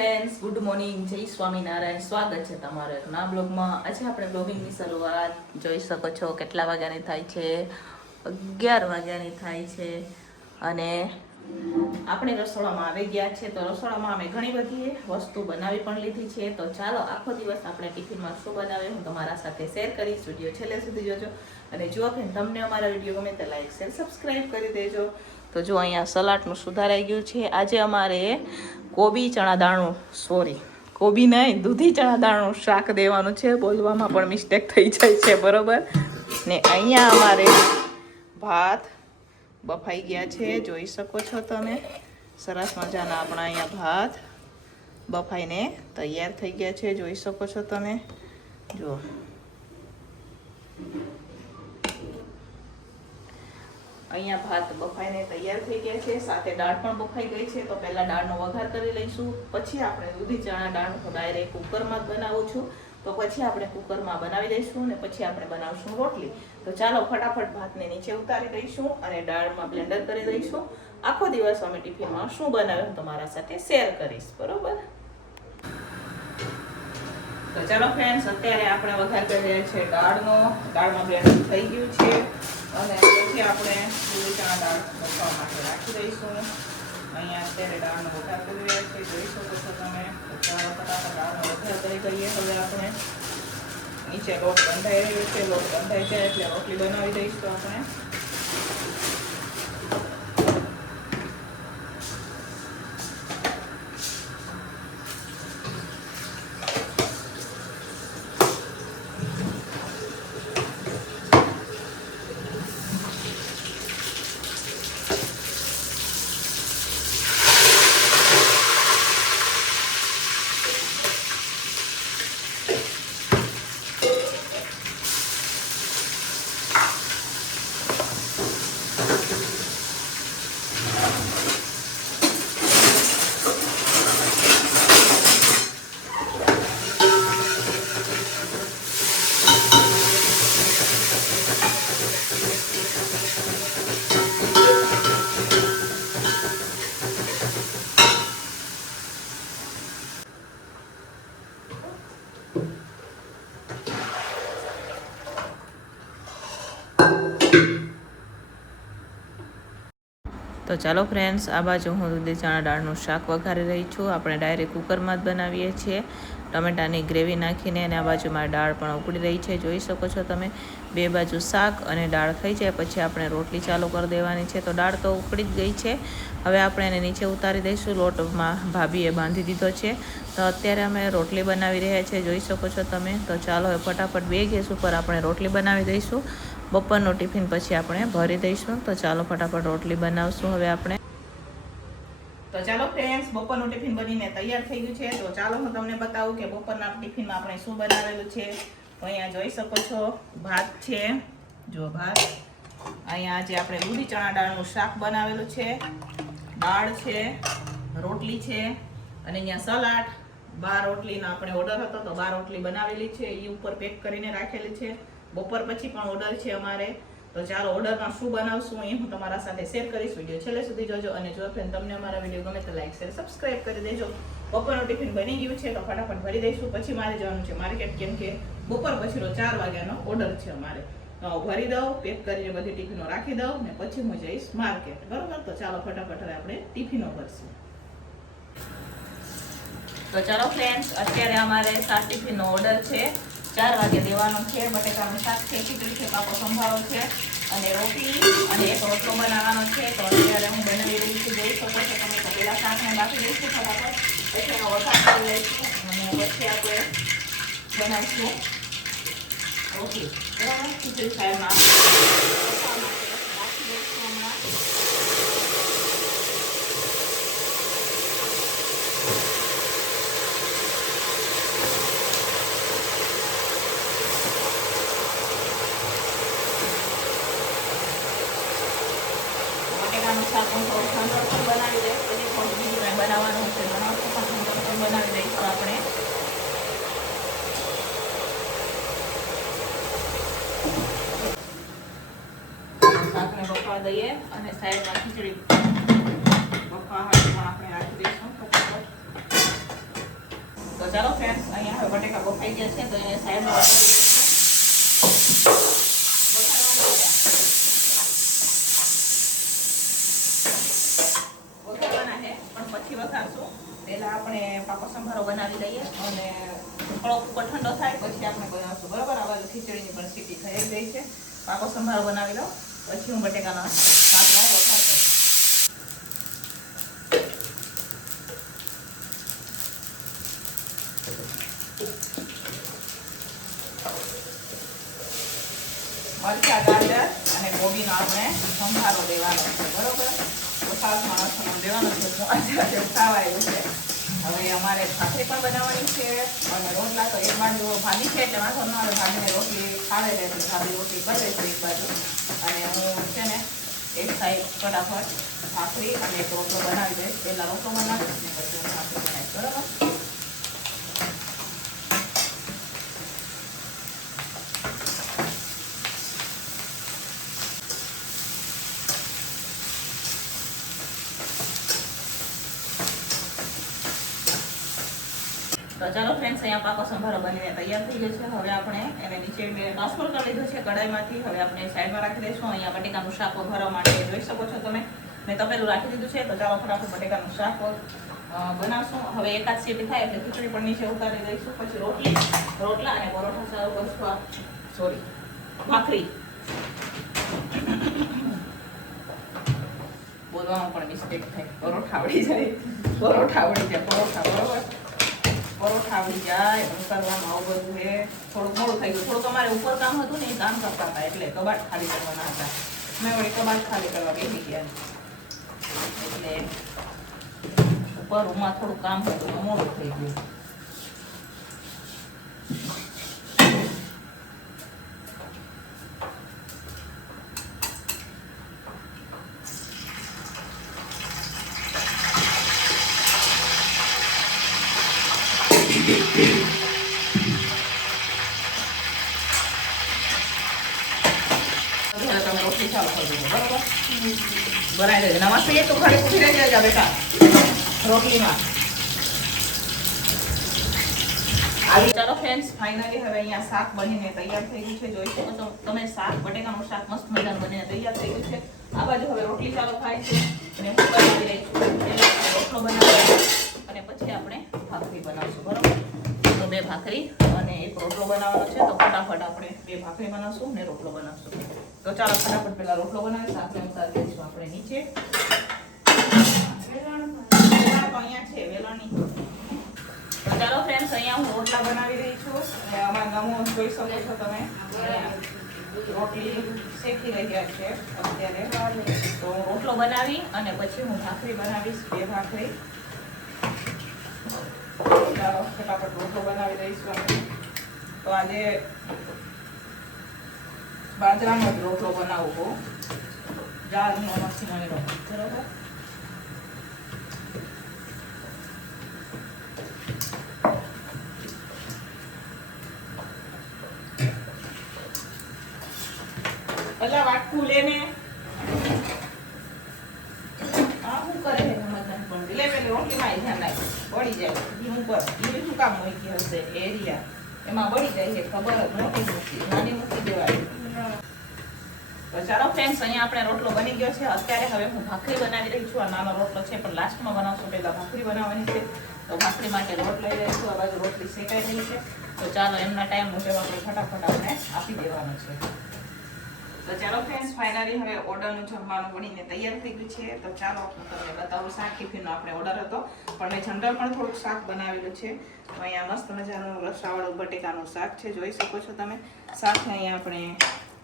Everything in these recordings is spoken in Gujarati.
ફ્રેન્ડ્સ, ગુડ મોર્નિંગ, જય સ્વામિનારાયણ. સ્વાગત છે તમારો એક નવા બ્લોગમાં. આજે આપણે બ્લોગિંગની શરૂઆત જોઈ શકો છો કેટલા વાગ્યાની થાય છે. 11 વાગ્યાની થાય છે અને આપણે રસોડામાં આવી ગયા છે. તો રસોડામાં અમે ઘણી બધી વસ્તુ બનાવી પણ લીધી છે. તો ચાલો આખો દિવસ આપણે ટિફિનમાં શું બનાવે હું તમારા સાથે શેર કરીશ. વિડીયો છેલ્લે સુધી જોજો અને જો તમને અમારા વિડીયો ગમે તો લાઈક શેર સબસ્ક્રાઈબ કરી દેજો. તો જો અહીંયા સલાડનું સુધારાઈ ગયું છે. આજે અમારે કોબી ચણા દાળનું કોબી નહીં દૂધી ચણા દાળનું શાક દેવાનું છે. બોલવામાં પણ મિસ્ટેક થઈ જાય છે, બરોબર ને. અહીંયા અમારે ભાત બફાઈ ગયા છે, જોઈ શકો છો તમે. સરસ મજાના આપણા અહીંયા ભાત બફાઈને તૈયાર થઈ ગયા છે, જોઈ શકો છો તમે. જુઓ, અહીંયા ભાત બફાઈને તૈયાર થઈ ગયા છે, સાથે દાળ પણ બફાઈ ગઈ છે. તો પહેલા દાળનો વઘાર કરી લઈશું, પછી આપણે દૂધી ચણા દાળ ડાયરેક્ટ કુકરમાં જ બનાવું છું. તો પછી આપણે કુકરમાં બનાવી દઈશું અને પછી આપણે બનાવશું રોટલી. તો ચાલો ફટાફટ ભાતને નીચે ઉતારી દઈશું અને દાળમાં બ્લેન્ડર કરી દઈશું. આખો દિવસ અમે ટિફિનમાં શું બનાવ્યું તમારા સાથે શેર કરીશ, બરોબર. તો ચાલો ફ્રેન્ડ્સ, અત્યારે આપણે વઘાર કરી રહ્યા છીએ દાળમાં બ્લેન્ડર થઈ ગયું છે અને પછી આપણે દૂધી ચણા દાળ બફાવા માટે રાખી દઈશું. અહીંયા અત્યારે દાળનો વઘાર કરી રહ્યા છીએ, જોઈ શકો છો તમે. ચાલો ફટાફટ દાળનો વઘાર કરી દઈએ. હવે આપણે નીચે લોટ બંધાઈ રહ્યો છે, લોટ બંધાઈ જાય એટલે રોટલી બનાવી દઈશું આપણે. તો ચાલો ફ્રેન્ડ્સ, આ બાજુ હું દૂધી ચણા દાળનું શાક વઘારી રહી છું. આપણે ડાયરેક્ટ કુકરમાં જ બનાવીએ છીએ, ટમેટાની ગ્રેવી નાખીને. અને આ બાજુમાં દાળ પણ ઉકળી રહી છે, જોઈ શકો છો તમે. બે બાજુ શાક અને દાળ થઈ જાય પછી આપણે રોટલી ચાલુ કરી દેવાની છે. તો દાળ તો ઉકળી જ ગઈ છે, હવે આપણે એને નીચે ઉતારી દઈશું. લોટમાં ભાભીએ બાંધી દીધો છે. તો અત્યારે અમે રોટલી બનાવી રહ્યા છીએ, જોઈ શકો છો તમે. તો ચાલો હવે ફટાફટ બે ગેસ ઉપર આપણે રોટલી બનાવી દઈશું. બપોરનું ટિફિન પછી આપણે ભરી દઈશું. તો ચાલો ફટાફટ રોટલી બનાવશું હવે આપણે. તો ચાલો ફ્રેન્ડ્સ, બપોરનું ટિફિન બનીને તૈયાર થઈ ગયું છે. તો ચાલો હું તમને બતાવું કે બપોરના ટિફિનમાં આપણે શું બનાવેલું છે. તો અહીંયા જોઈ શકો છો ભાત છે, જો ભાત. અહીંયા આજે આપણે દૂધી ચણા દાળનું શાક બનાવેલું છે, દાળ છે, રોટલી છે અને અહીંયા સલાડ. 12 રોટલીનો આપણે ઓર્ડર હતો તો 12 રોટલી બનાવેલી છે, એ ઉપર પેક કરીને રાખેલી છે. બપોર પછી પણ ઓર્ડર છે અમારે. તો ચાલો ઓર્ડરમાં શું બનાવશું એ હું તમારા સાથે શેર કરીશ. વિડીયો છેલ્લે સુધી જોજો અને જો ફ્રેન્ડ તમને અમારા વિડીયો ગમે તો લાઈક શેર સબસ્ક્રાઈબ કરી દેજો. બપોરનું ટિફિન બની ગયું છે તો ફટાફટ ભરી દઈશું. પછી મારે જવાનું છે માર્કેટ, કેમ કે બપોર પછીનો 4 વાગ્યાનો ઓર્ડર છે અમારે. તો ભરી દઉં, પેક કરીને બધી ટિફિનો રાખી દઉં ને પછી હું જઈશ માર્કેટ, બરોબર. તો ચાલો ફટાફટ હવે આપણે ટિફિનો ભરશું. તો ચાલો ફ્રેન્ડ્સ, અત્યારે અમારે 7 ટિફિનનો ઓર્ડર છે. 4 વાગે દેવાનું છે. બટેકાનું શાક છે, ખીચડી છે, પાકો સંભારો છે અને રોટલી અને એક રોટલો બનાવવાનો છે. તો અત્યારે હું બનાવી રહી છું, જોઈ શકો છો તમે. તો પહેલાં શાકને બાફી દઈશું ફટાફટ, પછી એનો વઘાર કરી લઈશું અને પછી આપણે બનાવીશું રોટલી, બરાબર. ખીચડી સાઈડમાં રાખી દઈશું હમણાં. શાક હું થોડું ખંડોળ પણ બનાવી દઈશ, પછી થોડું બીજું કંઈ બનાવવાનું છે બનાવશું પણ ખંડોળ પણ બનાવી દઈશું આપણે. શાકને બફાવા દઈએ અને સાઈડમાં ખીચડી બફાવા પણ આપણે રાખી દઈશું ફટાફટ. ચાલો ફ્રેન્ડ્સ, અહીંયા હવે બટેકા બફાઈ ગયા છે તો એને સાઈડમાં વઘારવાના છે, પણ પછી વઘારશું. પહેલા આપણે પાકો સંભારો બનાવી લઈએ અને થોડો કુકર ઠંડો થાય પછી આપણે બનાવશું. બરાબર, આ બાજુ ખીચડીની પણ સીટી થઈ ગઈ છે. પાકો સંભારો બનાવી લો પછી હું બટેકાનો શાક લાવી વઘાર કરું. મરચાં, ગાજર અને કોબીનો આપણે સંભારો દેવાનો છે. બરોબર, તો 7 માણસોનો દેવાનો છે. આજે ખાવાયું છે. હવે અમારે ભાખરી પણ બનાવવાની છે અને રોટલા તો એક બાજુ ભાભી છે એટલે વાંધો ન આવે. ભાભીને રોટલી ખાવે છે એટલે ભાભી રોટલી કરે છે એક બાજુ, અને હું છે ને એક સાઈડ ફટાફટ ભાખરી અને એક રોટલો બનાવી દઈશ. પહેલાં રોટલો બનાવીશ ને પછી હું ભાખરી બનાવીશ. બરાબર, તો ચાલો ફ્રેન્ડ્સ, અહીંયા પાકો સંભારો બનીને તૈયાર થઈ ગયો છે. હવે આપણે એને નીચે ટ્રાન્સફર કરી લીધો છે કઢાઈમાંથી. હવે આપણે સાઈડમાં રાખી દઈશું. અહીંયા બટેકાનું શાક વઘારવા માટે જોઈ શકો છો તમે, મેં તપેલું રાખી દીધું છે. તો ચાલો ફટાફટ બટેકાનું શાક બનાવશું. હવે એકાદ સીટી થાય એટલે ખીચડી પણ નીચે ઉતારી દઈશું. પછી રોટલા અને પરોઠા ચાલુ કરશું. સોરી, ભાખરી બોલવામાં પણ મિસ્ટેક થાય. પરોઠા આવડી જાય, પરોઠા બરોબર, પરોઠા આવડી જાય. કરવાનું આવું બધું છે. થોડુંક મોડું થઈ ગયું. થોડુંક અમારે ઉપર કામ હતું ને, એ કામ કરતા હતા એટલે કબાટ ખાલી કરવાના હતા. મેં વળી કબાટ ખાલી કરવા બેસી ગયા એટલે ઉપર રૂમમાં થોડું કામ હતું, મોડું થઈ ગયું. તમે રોટલી ચાલુ કરી દેજો. બરોબર, બનાવી દેજો. નમસ્તે, તો ખાલી પૂછી રહી જાય બેટા રોટલીમાં. ચાલો ફ્રેન્ડ્સ, ફાઇનલી હવે અહીંયા શાક બનીને તૈયાર થઈ ગયું છે. જોઈ શકો છો તમે, શાક બટેકાનું શાક મસ્ત મજાનું બનીને તૈયાર થઈ ગયું છે. આ બાજુ હવે રોટલી ચાલુ થાય છે અને હું બનાવી રહી છું. રોટલો બનાવી અને પછી આપણે ભાખરી બનાવશું. બરોબર, તો 2 ભાખરી અને એક રોટલો બનાવવાનો છે. તો ફટાફટ આપણે 2 ભાખરી બનાવશું ને રોટલો બનાવશું. તો ચાલો ફટાફટ પેલા રોટલો બનાવી શાકને ઉતારી દઈશું આપણે નીચે. વેલણ અહીંયા છે, વેલણની. તો ચાલો ફ્રેન્ડ્સ, અહીંયા હું રોટલા બનાવી રહી છું. અને અમારા ગામો જોઈ શકો છો તમે, રોટલી શેકી રહ્યા છે અત્યારે. તો રોટલો બનાવી અને પછી હું ભાખરી બનાવીશ, 2 ભાખરી. ચાલો ફટાફટ રોટલો બનાવી દઈશું આપણે. તો આજે બાજરાનો જ રોટલો બનાવવો, જાળનો નથી મળેલો. બરોબર, અલા વાટકું લેને. આ શું કરે છે સમજણ પણ લે. પેલી રોટલીમાં ધ્યાન રાખ, બળી જાય. હું પર એ શું કામ મૂકી હશે એરિયા, એમાં બળી જાય છે. ખબર જ મોટી મૂકી, નાની મૂકી દેવાય. તો ચાલો ફ્રેન્ડ્સ, અહીંયા આપણે રોટલો બની ગયો છે. અત્યારે હવે હું ભાખરી બનાવી રહી છું. આ નાનો રોટલો છે પણ લાસ્ટમાં બનાવશું. પહેલા ભાખરી બનાવવાની છે. તો ભાખરી માટે લોટ લઈ લઈશું. આ બાજુ રોટલી શેકાઈ રહી છે. તો ચાલો એમના ટાઈમ મુજબ આપણે ફટાફટ આપણે આપી દેવાનું છે. તો ચાલો ફ્રેન્ડ્સ, ફાઇનલી હવે ઓર્ડરનું જમવાનું બનીને તૈયાર થઈ ગયું છે. તો ચાલો હું તમને બતાવું. શાક ટિફિનનો આપણે ઓર્ડર હતો પણ મેં જનરલ પણ થોડુંક શાક બનાવેલું છે. તો અહીંયા મસ્ત મજાનું રસાવાળું બટેકાનું શાક છે, જોઈ શકો છો તમે. સાથે અહીંયા આપણે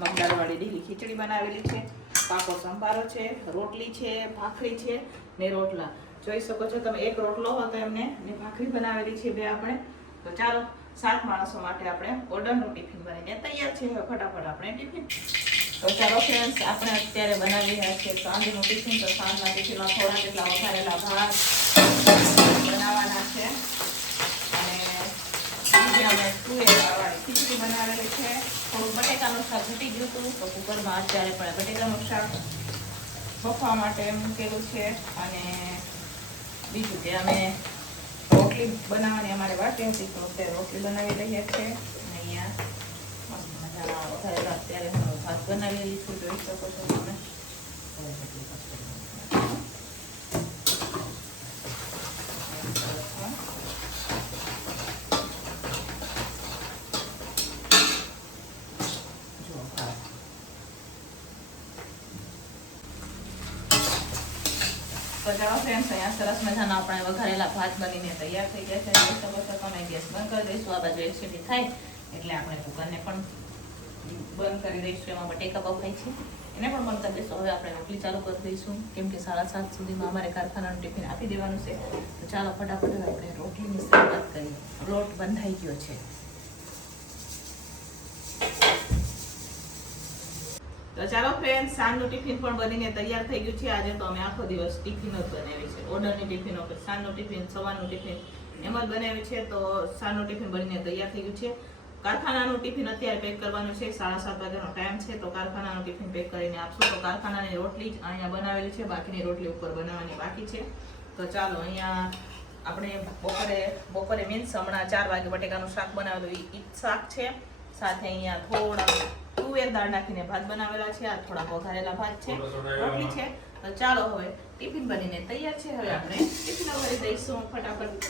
મગદાળવાળી ઢીલી ખીચડી બનાવેલી છે, પાકો સંભારો છે, રોટલી છે, ભાખરી છે ને રોટલા જોઈ શકો છો તમે. એક રોટલો હતો એમને ને ભાખરી બનાવેલી છે 2 આપણે. તો ચાલો 7 માણસો માટે આપણે ઓર્ડરનું ટિફિન બનીને તૈયાર છે. હવે ફટાફટ આપણે ટિફિન. તો ચાલો ફ્રેન્ડ્સ, આપણે અત્યારે બનાવી રહ્યા છીએ સાંજનું ટિફિન. તો સાંજના ટિફિનમાં થોડા જેટલા વઘારેલા ભાત બનાવવાના છે અને બીજી અમે તુવેરવાળી ખીચડી બનાવેલી છે. થોડું બટેકાનું શાક ઘટી ગયું હતું તો કુકરમાં અત્યારે પણ બટેકાનું શાક બફવા માટે મૂકેલું છે. અને બીજું કે અમે રોટલી રોટલી બનાવવાની અમારે વાટી હતી તો અત્યારે રોટલી બનાવી રહ્યા છે. અહીંયા મસ્ત મજાના વઘારેલા અત્યારે હું ભાત બનાવી રહી છું, જોઈ શકો છો તમે. તો ચાલો ફ્રેન્ડ્સ, અહીંયા સરસ મજાના આપણે વઘારેલા ભાત બનીને તૈયાર થઈ ગયા છે. જોઈ શકો છો તમે. ગેસ બંધ કરી દઈશું. આ બાજુ 1 સીટી થાય એટલે આપણે કુકરને પણ બંધ કરી દઈશું. એમાં બટેકા બફાય છે એને પણ બંધ કરી દઈશું. હવે આપણે રોટલી ચાલુ કરી દઈશું કેમ કે 7:30 સુધીમાં અમારે કારખાનાનું ટિફિન આપી દેવાનું છે. તો ચાલો ફટાફટ આપણે રોટલીની શરૂઆત કરીએ. લોટ બંધાઈ ગયો છે. તો ચાલો ફ્રેન્ડ, સાંજનું ટિફિન પણ બનીને તૈયાર થઈ ગયું છે. આજે તો અમે આખો દિવસ ટિફિન જ બનાવી છે. ઓર્ડરની ટિફિનો, સાંજનું ટિફિન, સવારનું ટિફિન એમ જ બનાવ્યું છે. તો સાંજનું ટિફિન બનીને તૈયાર થઈ ગયું છે. કારખાનાનું ટિફિન અત્યારે પેક કરવાનું છે. 7:30 વાગ્યાનો ટાઈમ છે. તો કારખાનાનું ટિફિન પેક કરીને આપશું. તો કારખાનાની રોટલી જ અહીંયા બનાવેલી છે, બાકીની રોટલી ઉપર બનાવવાની બાકી છે. તો ચાલો, અહીંયા આપણે બપોરે મીન્સ હમણાં 4 વાગે બટેકાનું શાક બનાવેલું એ શાક છે. સાથે અહીંયા થોડા તુવેર દાળ નાખીને ભાત બનાવેલા છે. આ થોડા વઘારેલા ભાત છે, રોટલી છે. તો ચાલો, હવે ટિફિન બનીને તૈયાર છે. હવે આપણે ટિફિન ભરી દઈશું ફટાફટ.